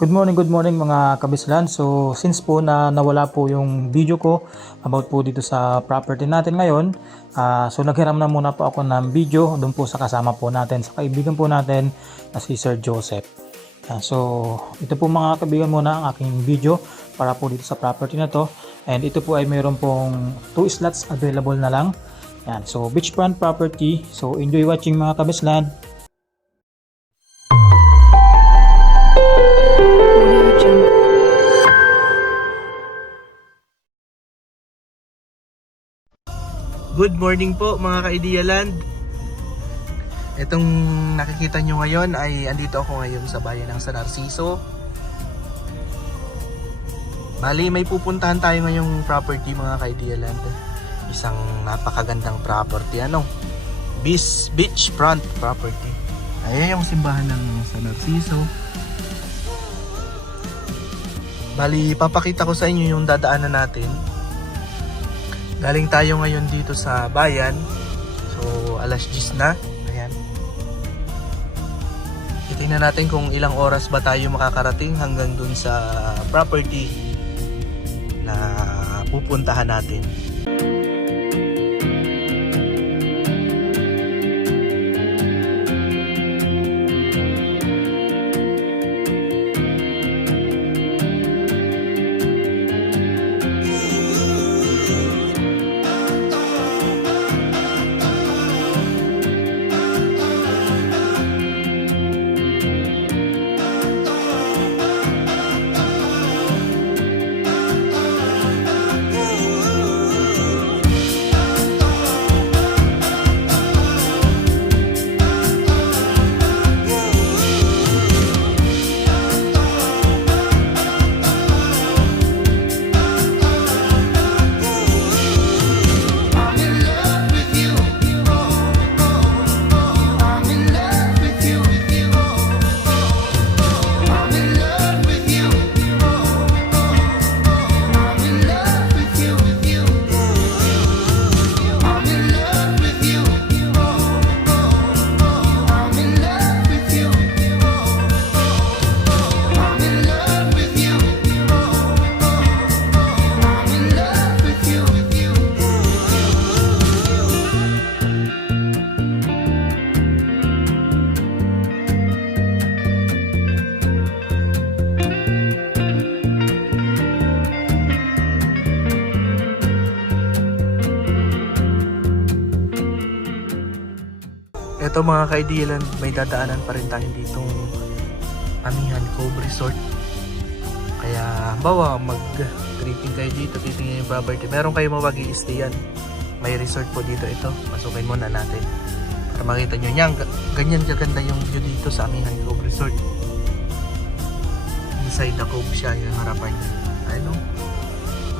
Good morning mga kabislan. So since po na nawala po yung video ko about po dito sa property natin ngayon, so naghiram na muna po ako ng video doon po sa kasama po natin, sa kaibigan po natin na si Sir Joseph. So ito po mga kaibigan muna ang aking video para po dito sa property na to. And ito po ay mayroon pong 2 slots available na lang. Yan. So beachfront property. So enjoy watching mga kabislan. Good morning po mga ka-Idea Land. Itong nakikita nyo ngayon ay andito ako ngayon sa bayan ng San Narciso. Bali may pupuntahan tayo ngayong property mga ka-Idea Land. Isang napakagandang property, beachfront property. Ayan yung simbahan ng San Narciso. Bali papakita ko sa inyo yung dadaanan natin. Galing tayo ngayon dito sa bayan. So, alas 10 na. Ayan. Titingnan natin kung ilang oras ba tayo makakarating hanggang dun sa property na pupuntahan natin. Ito mga ka-Idea Land, may dadaanan pa rin tayo ditong Amihan Cove Resort. Kaya bawa mag-tripping kayo dito, titingnan yung property. Meron kayo mawag-i-stayan. May resort po dito ito. Pasukin muna natin para makita nyo. Yan, ganyan kaganda yung view dito sa Amihan Cove Resort. Inside the cove siya, yung harapan niya. Ayun o.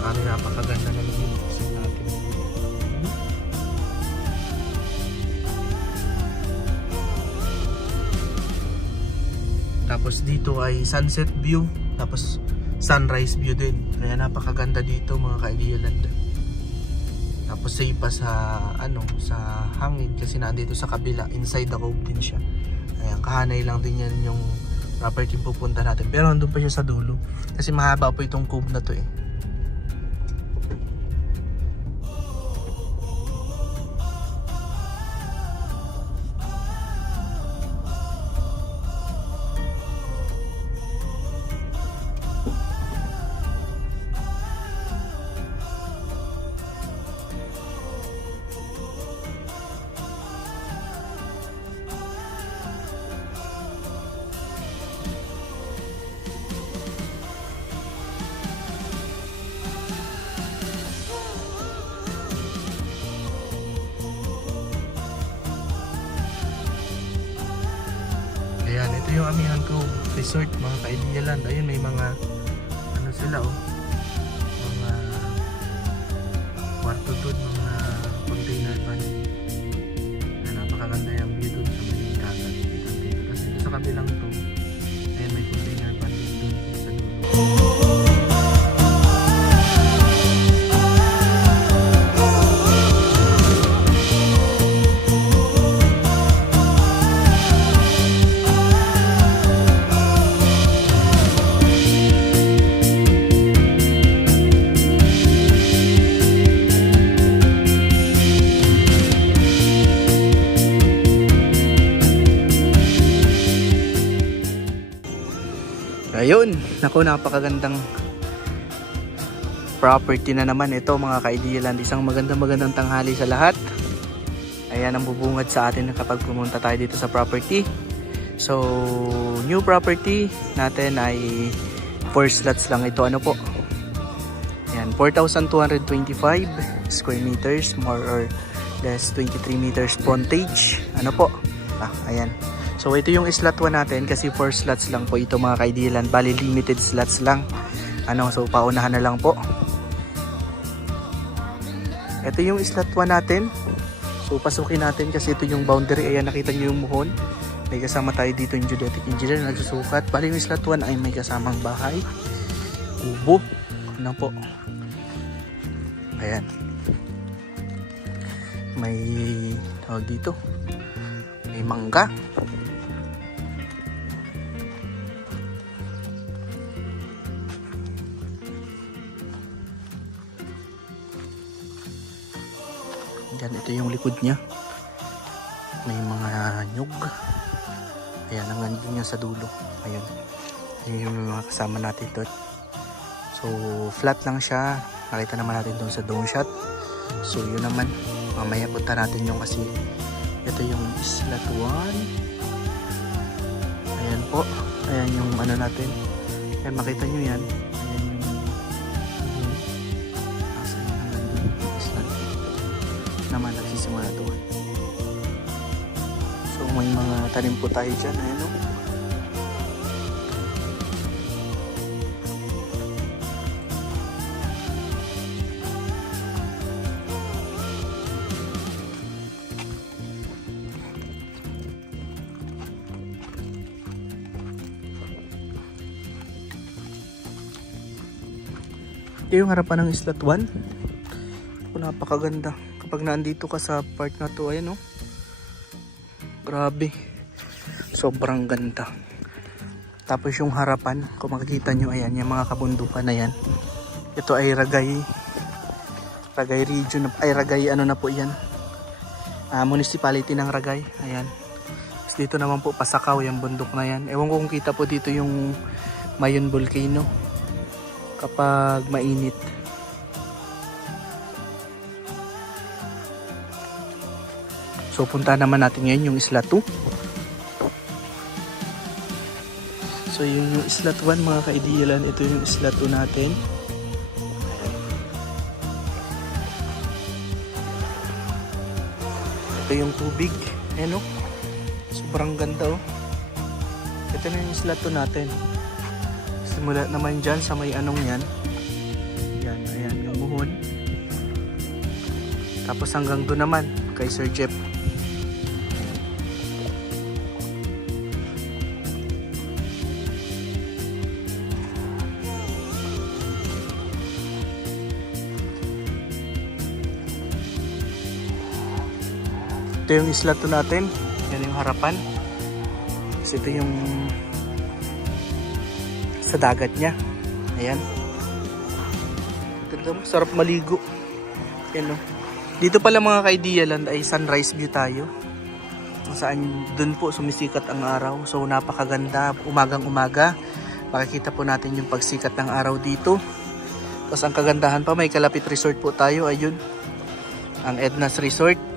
Napakaganda ng view sa natin. Tapos dito ay sunset view, tapos sunrise view din. Kaya napakaganda dito mga ka-Idea Land. Tapos safe pa sa sa hangin kasi nandito sa kabila, inside the cove din siya. Ayan, kahanay lang din yan yung property pupunta natin. Pero andun pa siya sa dulo kasi mahaba po itong cove na to eh. Ayan, ito yung Amihan Cove Resort mga ka-Idea Land. Ayun, may mga sila mga kwarto doon, mga container van. Ayan, napakaganda yung view doon sa may dagat dito. Kasi dito sa kabilang to, ayun, may container van doon sa dulo. Ayun, naku, napakagandang property na naman ito mga ka-Idealand. Isang magandang tanghali sa lahat. Ayan ang bubungad sa atin kapag pumunta tayo dito sa property. So, new property natin ay 4 slots lang ito. Ano po? Ayan, 4,225 square meters, more or less 23 meters frontage. Ano po? Ayan. So, ito yung slot 1 natin kasi 4 slots lang po ito mga ka-Idealand. Bali, limited slots lang. Ano, so paunahan na lang po. Ito yung slot 1 natin. So, pasukin natin kasi ito yung boundary. Ayan, nakita nyo yung muhon. May kasama tayo dito yung geodetic engineer na nagsusukat. Bali, yung slot 1 ay may kasamang bahay. Kubo. Ano po? Ayan. May tawag dito. May mangga. Yan, ito yung likod niya. May mga nyug. Ayan, hanggang niya sa dulo. Ayun. Ayun yung mga kasama natin doon. So, flat lang siya. Nakita naman natin doon sa dome shot. So, yun naman. Mamaya punta natin yung kasi ito yung slot 1. Ayan po. Ayan yung ano natin. Ayan, makita nyo yan. Ayan yung asan yung slot naman nagsisimula doon. So, may mga tanim po tayo dyan. Ayan o. Ito yung harapan ng slot 1. Napakaganda. Kapag naandito ka sa part na to, ayan o. Grabe. Sobrang ganda. Tapos yung harapan, kung makikita nyo, ayan, yung mga kabundukan na yan. Ito ay Ragay region, ay Ragay ano na po yan. Municipality ng Ragay. Ayan. Tapos dito naman po, Pasakaw, yung bundok na yan. Ewan ko kung kita po dito yung Mayon Volcano. Kapag mainit. So punta naman natin ngayon yung slot 2. So yung slot 1 mga ka-Idealand, ito yung slot 2 natin. Ito yung tubig. Ayan o. Sobrang ganda o. Ito na yung slot 2 natin. Simula naman dyan sa may anong yan. Yan, ayan yung muhon. Tapos hanggang doon naman kay Sir Jeff. Ito yung slot 2 natin. Yan yung harapan. Kasi ito yung sa dagat niya. Ayan. Ganda mo. Sarap maligo. Ayan o. Dito pala mga ka-Idealand ay sunrise view tayo. Kung saan dun po sumisikat ang araw. So napakaganda. Umagang umaga. Makikita po natin yung pagsikat ng araw dito. Tapos ang kagandahan pa, may kalapit resort po tayo. Ayun. Ang Edna's Resort.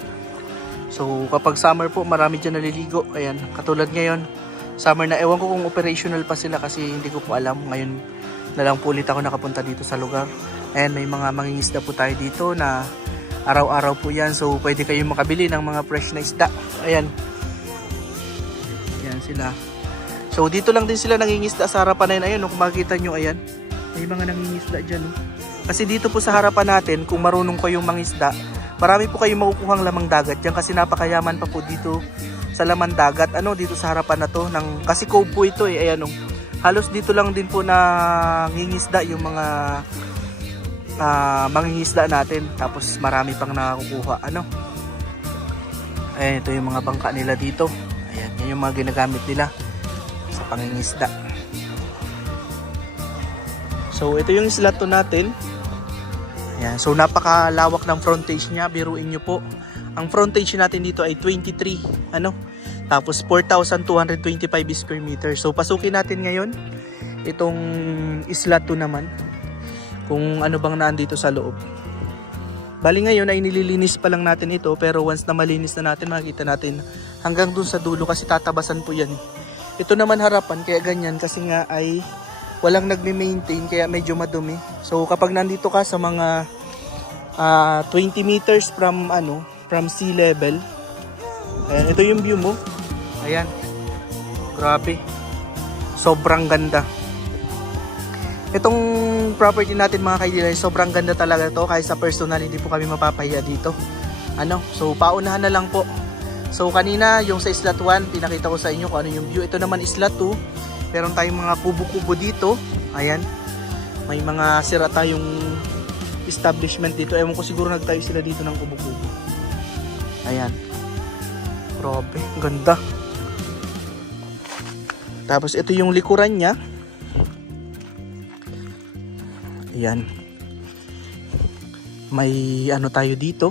So kapag summer po, marami dyan naliligo. Ayan. Katulad ngayon. Summer na, ewan ko kung operational pa sila kasi hindi ko po alam. Ngayon na lang po ulit ako nakapunta dito sa lugar. Ayan, may mga mangingisda po tayo dito na araw-araw po yan. So pwede kayong makabili ng mga fresh na isda. Ayan. Ayan sila. So dito lang din sila nangingisda sa harapan na yun. Ayun, kung makikita nyo, ayan. May mga nangingisda dyan. Kasi dito po sa harapan natin, kung marunong kayong mangisda, marami po kayong makukuhang lamang dagat dyan kasi napakayaman pa po dito sa laman dagat, ano, dito sa harapan na to ng, kasi cove po ito eh, ayan o. Halos dito lang din po na ngingisda yung mga mangingisda natin, tapos marami pang nakakukuha, ano. Ayan, ito yung mga bangka nila dito. Ayan, yan yung mga ginagamit nila sa pangingisda. So ito yung slot 2 natin. Ayan, so napakalawak ng frontage niya, biruin nyo po. Ang frontage natin dito ay 23, ano? Tapos 4,225 square meters. So pasukin natin ngayon itong Isla 2 naman. Kung ano bang nandito sa loob. Bali ngayon ay nililinis pa lang natin ito, pero once na malinis na natin, makikita natin hanggang dun sa dulo kasi tatabasan po yan. Ito naman harapan, kaya ganyan kasi nga ay walang nagme-maintain kaya medyo madumi. So kapag nandito ka sa mga 20 meters from sea level, ayan, ito yung view mo. Ayan. Grabe. Sobrang ganda. Itong property natin mga kaibigan, sobrang ganda talaga to. Kahit sa personal, hindi po kami mapapahiya dito. So paunahan na lang po. So kanina, yung sa Isla 1, pinakita ko sa inyo kung ano yung view. Ito naman Isla 2. Meron tayong mga kubo-kubo dito. Ayan. May mga sira tayong establishment dito. Ewan ko, siguro nagtayo sila dito ng kubo-kubo. Ayan. Grabe, ganda. Tapos ito yung likuran niya. Ayan. May ano tayo dito.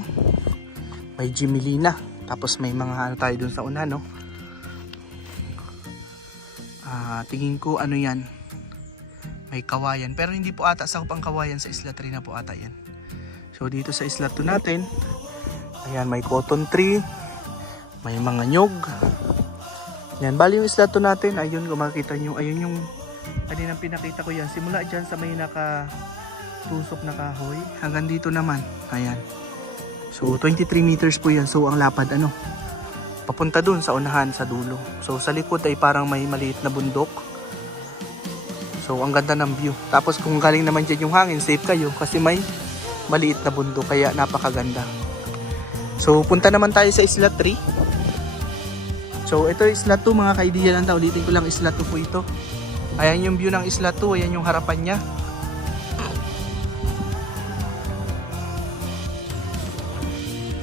May Jimelina. Tapos may mga ano tayo dun sa una, no? Tingin ko ano yan. May kawayan. Pero hindi po ata sakop ang kawayan sa Isla 3 na po ata yan. So dito sa Isla 2 natin. Ayan, may cotton tree. May mga nyog. Ayan, bali yung Isla 2 natin. Ayun, kung makikita nyo. Ayun yung kanina pinakita ko yan. Simula dyan sa may tusok na kahoy hanggang dito naman. Ayan. So 23 meters po yan. So ang lapad papunta dun sa unahan sa dulo. So sa likod ay parang may maliit na bundok. So ang ganda ng view. Tapos kung galing naman dyan yung hangin, safe kayo kasi may maliit na bundok kaya napakaganda. So punta naman tayo sa Isla 3. So ito Isla 2 mga kaibigan. Ulitin ko lang, Isla 2 po ito. Ayan yung view ng Isla 2. Ayan yung harapan niya.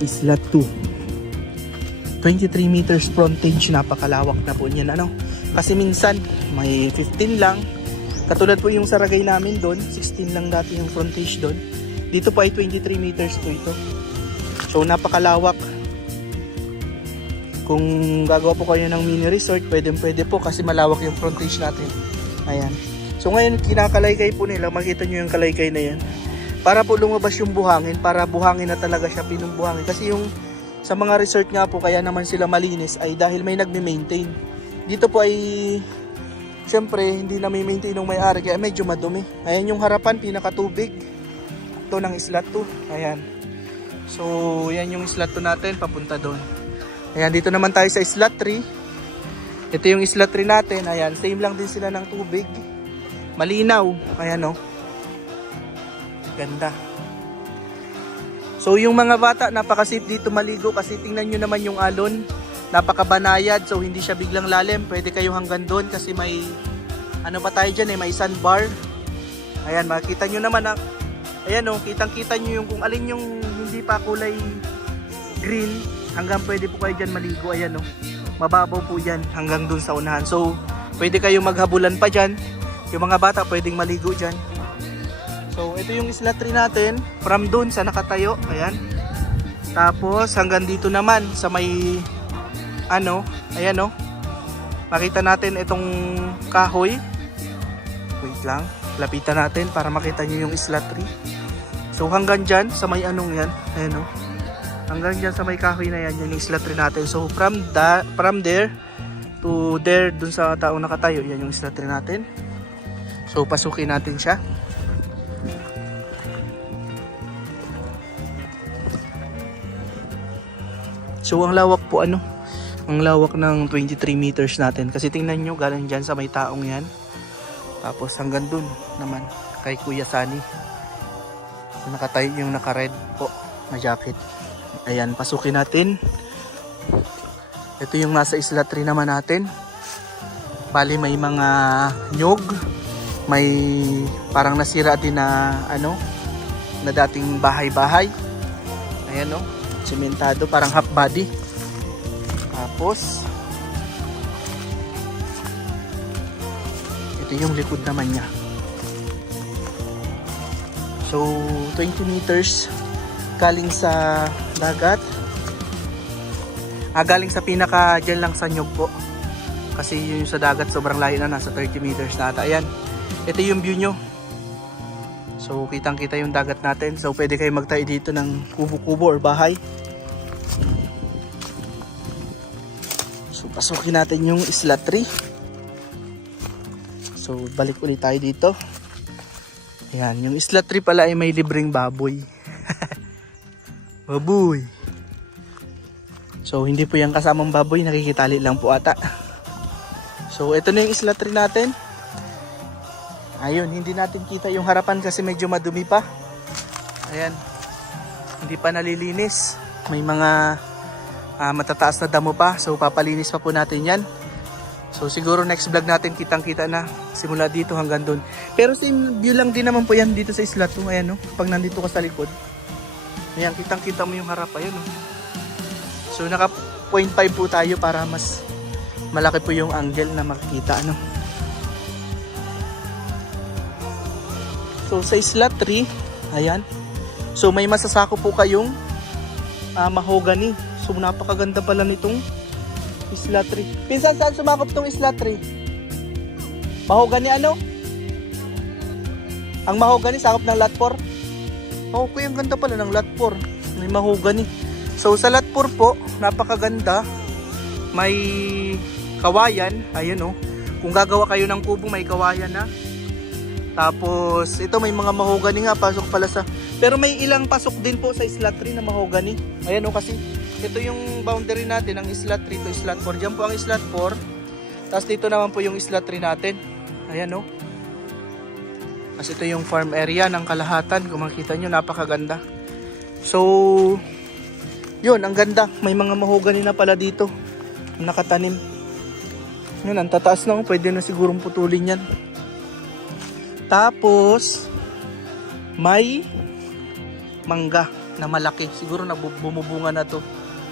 Isla 2. 23 meters frontage, napakalawak na po niyan kasi minsan may 15 lang, katulad po yung Saragay namin doon, 16 lang dati yung frontage doon. Dito po ay 23 meters po ito, so napakalawak. Kung gagawa po kayo ng mini resort, pwede po kasi malawak yung frontage natin. Ayan, so ngayon kinakalaykay po nila, makita nyo yung kalaykay na yan para po lumabas yung buhangin, para buhangin na talaga siya, pinumbuhangin. Kasi yung sa mga resort nga po, kaya naman sila malinis ay dahil may nagme-maintain. Dito po ay syempre hindi na may maintain ng may-ari kaya medyo madumi. Ayan yung harapan, pinakatubig ito ng Isla 2. Ayan. So yan yung Isla 2 natin, papunta doon. Ayan, dito naman tayo sa Isla 3. Ito yung Isla 3 natin. Ayan, same lang din sila ng tubig. Malinaw. Ayan ganda. So yung mga bata, napaka-safe dito maligo kasi tingnan nyo naman yung alon. Napakabanayad, so hindi siya biglang lalim. Pwede kayo hanggang doon kasi may pa tayo dyan may sandbar. Ayan, makikita nyo naman ayan kitang-kita nyo yung kung alin yung hindi pa kulay green. Hanggang pwede po kayo dyan maligo. Ayan mababaw po yan hanggang doon sa unahan. So pwede kayo maghabulan pa dyan. Yung mga bata pwedeng maligo dyan. So ito yung Isla 3 natin, from doon sa nakatayo, ayan. Tapos hanggang dito naman sa may ayan makita natin itong kahoy. Wait lang, lapitan natin para makita nyo yung Isla 3. So hanggang dyan sa may yan, ayan hanggang dyan sa may kahoy na yan, yung Isla 3 natin. So from there to there, dun sa taong nakatayo, yan yung Isla 3 natin. So pasukin natin siya. So ang lawak po ang lawak ng 23 meters natin. Kasi tingnan nyo, galing dyan sa may taong yan. Tapos hanggang dun naman kay Kuya Sunny. Nakatayo yung naka-red po na jacket. Ayan, pasukin natin. Ito yung nasa Isla 3 naman natin. Bali may mga nyog. May parang nasira din na na dating bahay-bahay. Ayan sementado, parang half body. Tapos ito yung likod naman niya. So 20 meters galing sa dagat. Galing sa pinaka dyan lang sa nyog po. Kasi yung sa dagat sobrang layo na, nasa 30 meters na ata. Ayan. ito yung view nyo. So kitang kita yung dagat natin. So pwede kayo magtayo dito ng kubo-kubo or bahay. So pasukin natin yung isla tree. So balik ulit tayo dito. Ayan, yung isla tree pala ay may libreng baboy. Baboy. So hindi po yung kasamang baboy, nakikitali lang po ata. So ito na yung isla tree natin. Ayun, hindi natin kita yung harapan kasi medyo madumi pa. Ayan, hindi pa nalilinis. May mga matataas na damo pa. So papalinis pa po natin yan. So siguro next vlog natin kitang kita na simula dito hanggang doon. Pero same view lang din naman po yan dito sa isla to. Ayan, no? Pag nandito ka sa likod. Ayan, kitang kita mo yung harap. Ayun, no? So naka 0.5 po tayo para mas malaki po yung angle na makikita, ano. So sa isla tree, ayan. So may masasako po kayong mahogany. So napakaganda pala nitong isla tree. Pinsan, saan sumakop tong isla tree? Mahogany ano? Ang mahogany sakop ng lot 4? Oh, kuya, ang ganda pala ng lot 4. May mahogany. So sa lot 4 po, napakaganda. May kawayan, ayun, oh. Kung gagawa kayo ng kubo, may kawayan na. Tapos ito may mga mahogany nga, pasok pala sa, pero may ilang pasok din po sa isla tree na mahogany. Ayan, oh, kasi ito yung boundary natin ng isla tree to isla 4. Diyan po ang isla 4. Tapos dito naman po yung isla tree natin. Ayan, oh. Kasi ito yung farm area ng kalahatan. Kung makita nyo, napakaganda. So yun, ang ganda. May mga mahogany na pala dito nakatanim. Yun, ang tataas na, pwede na sigurong putulin yan. Tapos may mangga na malaki. Siguro na bumubunga na to.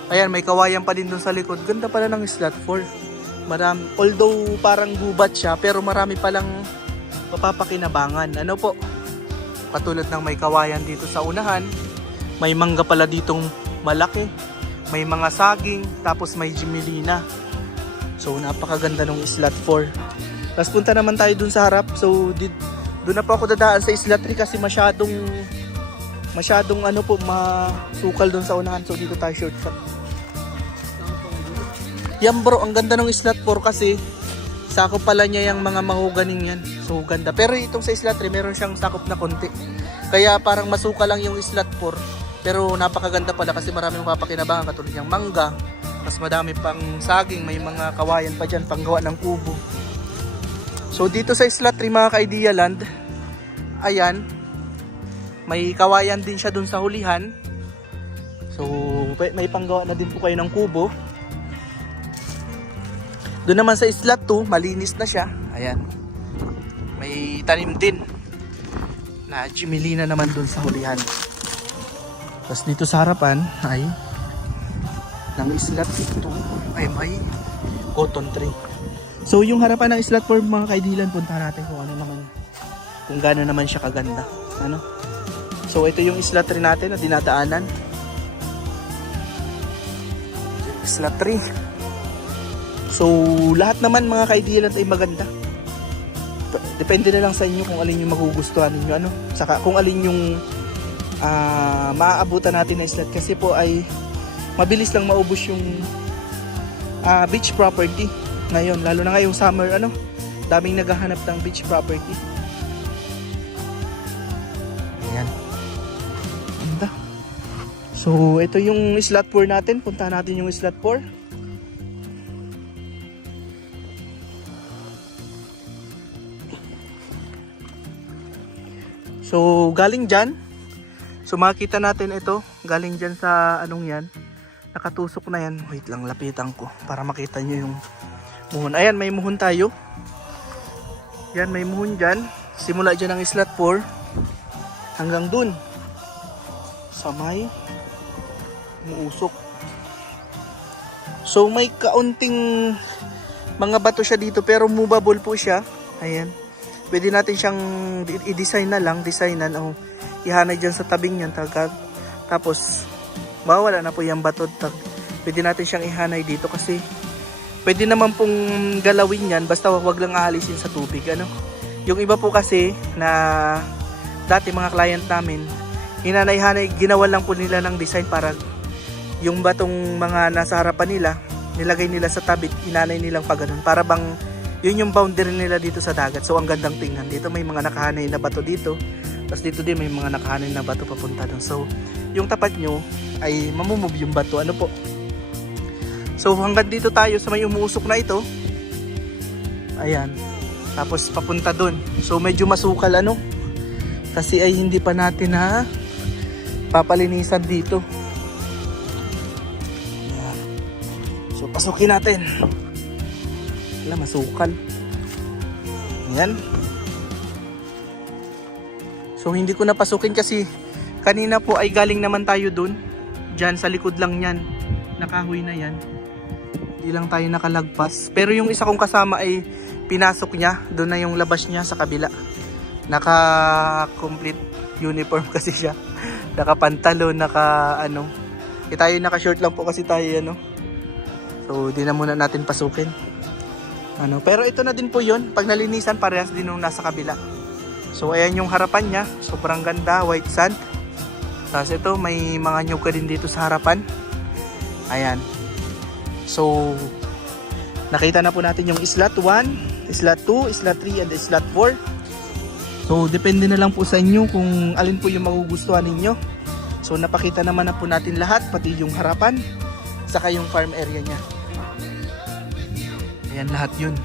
Ayan, may kawayan pa din dun sa likod. Ganda pala ng isla 4. Marami, although parang gubat siya, pero marami palang mapapakinabangan. Ano po? Katulad ng may kawayan dito sa unahan. May mangga pala ditong malaki. May mga saging. Tapos may jimelina. So napakaganda ng isla 4. Tapos punta naman tayo dun sa harap. So doon na po ako dadaan sa isla 3 kasi masyadong ano po, masukal doon sa unahan. So dito tayo shortcut. Yan bro, ang ganda ng isla 4 kasi sakop pala niya yung mga mahoganing yan. So ganda. Pero itong sa isla 3 meron siyang sakop na konti. Kaya parang masuka lang yung isla 4. Pero napakaganda pala kasi marami mapapakinabangan katulad yung mangga. Mas madami pang saging, may mga kawayan pa dyan panggawa ng kubo. So dito sa isla 3 mga ka-Idea Land, ayan, may kawayan din siya dun sa hulihan. So may panggawa na din po kayo ng kubo. Doon naman sa isla 2, malinis na siya. Ayan, may tanim din na jimelina naman dun sa hulihan. Tapos dito sa harapan ay ng isla 2 ay may cotton tree. So yung harapan ng isla 4 mga kaidilan, puntahan natin kung ano naman, kung gaano naman siya kaganda, ano. So ito yung isla 3 natin na dinadaanan. Isla 3. So lahat naman mga kaidilan ay maganda. Depende na lang sa inyo kung alin yung magugustuhan niyo, ano. Saka kung alin yung maaabutan natin na isla, kasi po ay mabilis lang maubos yung beach property ngayon, lalo na ngayong summer, ano, daming naghahanap ng beach property. Ayan, ganda. So ito yung isla 4 natin. Puntahan natin yung isla 4. So galing dyan, so makikita natin ito, galing dyan sa anong yan, nakatusok na yan. Wait lang, lapitan ko para makita nyo yung muhon. Ayan, may muhon tayo. Yan, may muhon dyan. Simula dyan ang isla 4 hanggang dun sa may umuusok. So may kaunting mga bato siya dito pero movable po siya. Ayan, pwede natin siyang i-design na lang, designan o ihanay dyan sa tabing yan. Tapos mawala na po yung bato. Pwede natin siyang ihanay dito kasi pwede naman pong galawin yan basta wag lang aalisin sa tubig, ano. Yung iba po kasi na dati mga client namin, hinanay-hanay, ginawa lang po nila ng design para yung batong mga nasa harapan nila, nilagay nila sa tabi, inanay nilang pa ganun. Para bang yun yung boundary nila dito sa dagat. So ang gandang tingnan. Dito may mga nakahanay na bato dito. Tapos dito din may mga nakahanay na bato papunta doon. So yung tapat nyo ay mamumove yung bato. Ano po? So hanggang dito tayo sa may umuusok na ito. Ayan. Tapos papunta doon. So medyo masukal ano. Kasi ay hindi pa natin na papalinisan dito. Ayan. So pasukin natin. Wala, masukal. Ayan. So hindi ko napasukin kasi kanina po ay galing naman tayo doon. Diyan sa likod lang yan. Nakahoy na yan. Hindi lang tayo nakalagpas. Pero yung isa kong kasama ay pinasok niya. Doon na yung labas niya sa kabila. Naka-complete uniform kasi siya. Naka-pantalon, naka-ano. Tayo naka-short lang po kasi tayo, ano. So, di na muna natin pasukin. Ano, pero ito na din po yun. Pag nalinisan, parehas din nung nasa kabila. So, ayan yung harapan niya. Sobrang ganda, white sand. Tapos ito, may mga nyug ka din dito sa harapan. Ayan. So, nakita na po natin yung slot 1. Slot 2, slot 3, and slot 4. So, depende na lang po sa inyo kung alin po yung magugustuhan ninyo. So, napakita naman na po natin lahat, pati yung harapan, saka yung farm area niya. Ayan, lahat yun.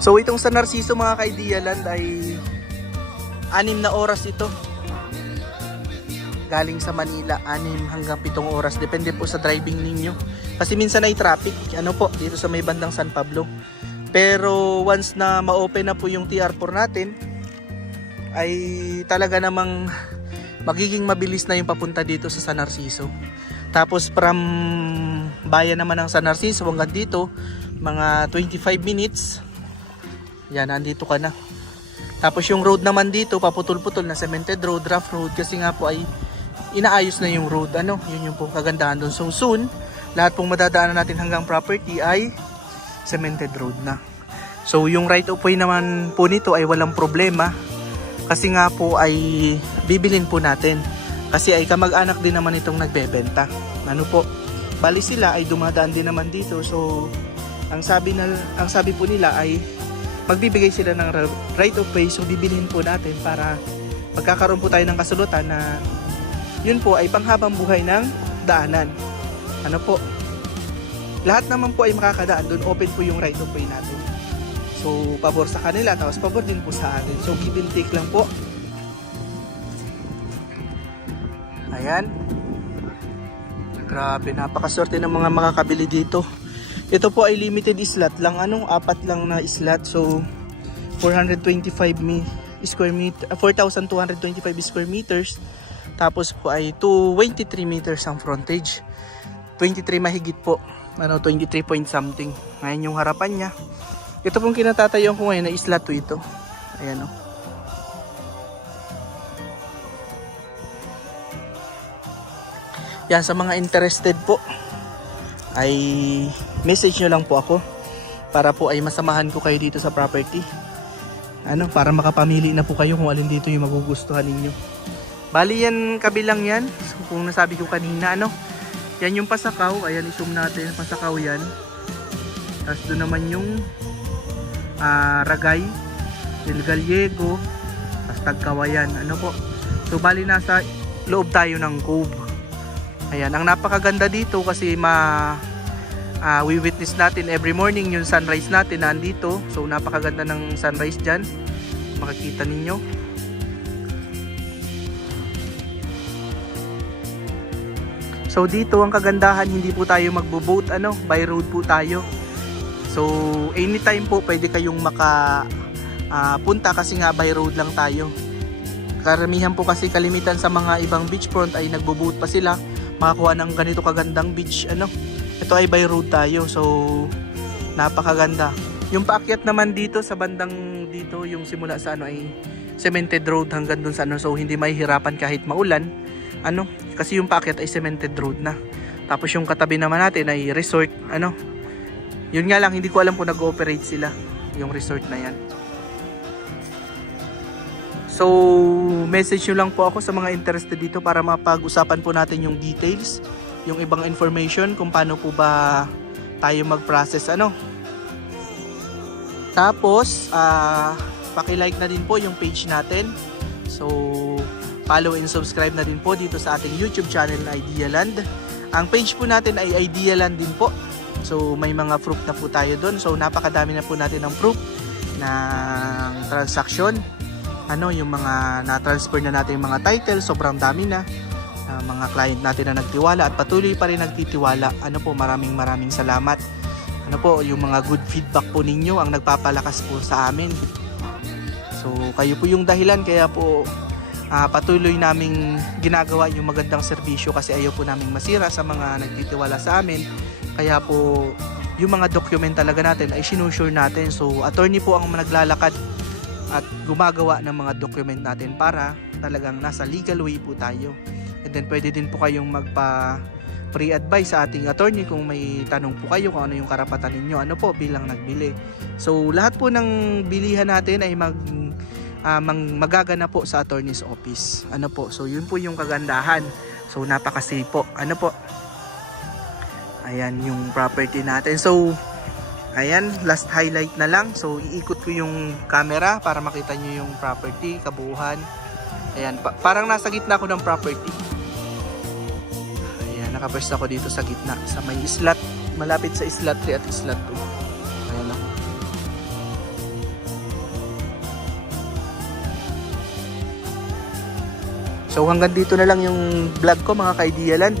So, itong sa Narciso mga ka-Idealand ay 6 na oras ito. Galing sa Manila, 6 hanggang 7 oras. Depende po sa driving ninyo. Kasi minsan ay traffic. Ano po, dito sa may bandang San Pablo. Pero once na ma-open na po yung TR4 natin, ay talaga namang magiging mabilis na yung papunta dito sa San Narciso. Tapos from bayan naman ng San Narciso hanggang dito, mga 25 minutes. Yan, nandito ka na. Tapos yung road naman dito, paputol-putol na cemented road, rough road. Kasi nga po ay inaayos na yung road. Ano, yun yung pong kagandahan doon. So soon, lahat pong madadaanan natin hanggang property ay cemented road na. So yung right of way naman po nito ay walang problema. Kasi nga po ay bibilin po natin. Kasi ay kamag-anak din naman itong nagbebenta. Ano po, bali sila ay dumadaan din naman dito. So ang sabi po nila ay magbibigay sila ng right of way. So bibilin po natin para magkakaroon po tayo ng kasulutan na yun po ay panghabang buhay ng daanan. Ano po, lahat naman po ay makakadaan doon. Open po yung right of way natin. So pabor sa kanila, tapos pabor din po sa atin. So give and take lang po. Ayan. Grabe, napakaswerte ng mga makakabili dito. Ito po ay limited slot lang. 4 lang na slot. So 425 square meter, 4,225 square meters. Tapos po ay 23 meters ang frontage. 23 mahigit po. 23 point something. Ngayon yung harapan niya. Ito pong kinatatayuan ko ngayon na slot 2 ito. Ayan o. Yan, sa mga interested po ay message nyo lang po ako para po ay masamahan ko kayo dito sa property. Para makapamili na po kayo kung alin dito yung magugustuhan ninyo. Bali yan, kabilang yan. So, kung nasabi ko kanina, yan yung Pasakaw. Ayan, i-zoom natin. Pasakaw yan. Tapos doon naman yung Ragay, Del Gallego, tapos Tagkawayan. So, bali nasa loob tayo ng cove. Ayan, ang napakaganda dito kasi we-witness natin every morning yung sunrise natin nandito. So, napakaganda ng sunrise dyan. Makikita ninyo. So dito ang kagandahan, hindi po tayo magbo-boat, by road po tayo. So anytime po pwede kayong punta kasi nga by road lang tayo. Karamihan po kasi kalimitan sa mga ibang beachfront ay nagbo-boat pa sila, makakuha ng ganito kagandang beach. Ito ay by road tayo, so napakaganda. Yung paakyat naman dito sa bandang dito, yung simula sa ay cemented road hanggang dun sa so hindi mahihirapan kahit maulan. Kasi yung paakyat ay cemented road na. Tapos yung katabi naman natin ay resort, ano. Yun nga lang, hindi ko alam kung nag-ooperate sila, yung resort na yan. So, message nyo lang po ako sa mga interested dito para mapag-usapan po natin yung details, yung ibang information kung paano po ba tayo mag-process, ano. Tapos, paki-like na din po yung page natin. So, follow and subscribe na din po dito sa ating YouTube channel na Idealand. Ang page po natin ay Idealand din po. So, may mga proof na po tayo doon. So, napakadami na po natin ng proof ng transaction. Ano, yung mga na-transfer na natin yung mga title, sobrang dami na. Mga client natin na nagtiwala at patuloy pa rin nagtitiwala. Ano po, maraming salamat. Ano po, yung mga good feedback po ninyo ang nagpapalakas po sa amin. So, kayo po yung dahilan kaya po patuloy naming ginagawa yung magandang serbisyo kasi ayaw po naming masira sa mga nagtitiwala sa amin. Kaya po yung mga document talaga natin ay sinusure natin. So attorney po ang naglalakad at gumagawa ng mga document natin para talagang nasa legal way po tayo. And then pwede din po kayong magpa pre-advise sa ating attorney kung may tanong po kayo kung ano yung karapatan ninyo, ano po bilang nagbili. So lahat po ng bilihan natin ay magagana po sa attorney's office. Ano po? So yun po yung kagandahan. So napaka-safe po. Ano po? Ayan yung property natin. So ayan, last highlight na lang. So iikot ko yung camera para makita nyo yung property, kabuuan. Ayan, parang nasa gitna ko ng property. Ayan, nakapwesto ako dito sa gitna sa may slot, malapit sa slot 3 at slot 2. Ayan lang. So hanggang dito na lang yung vlog ko mga ka-Idealand.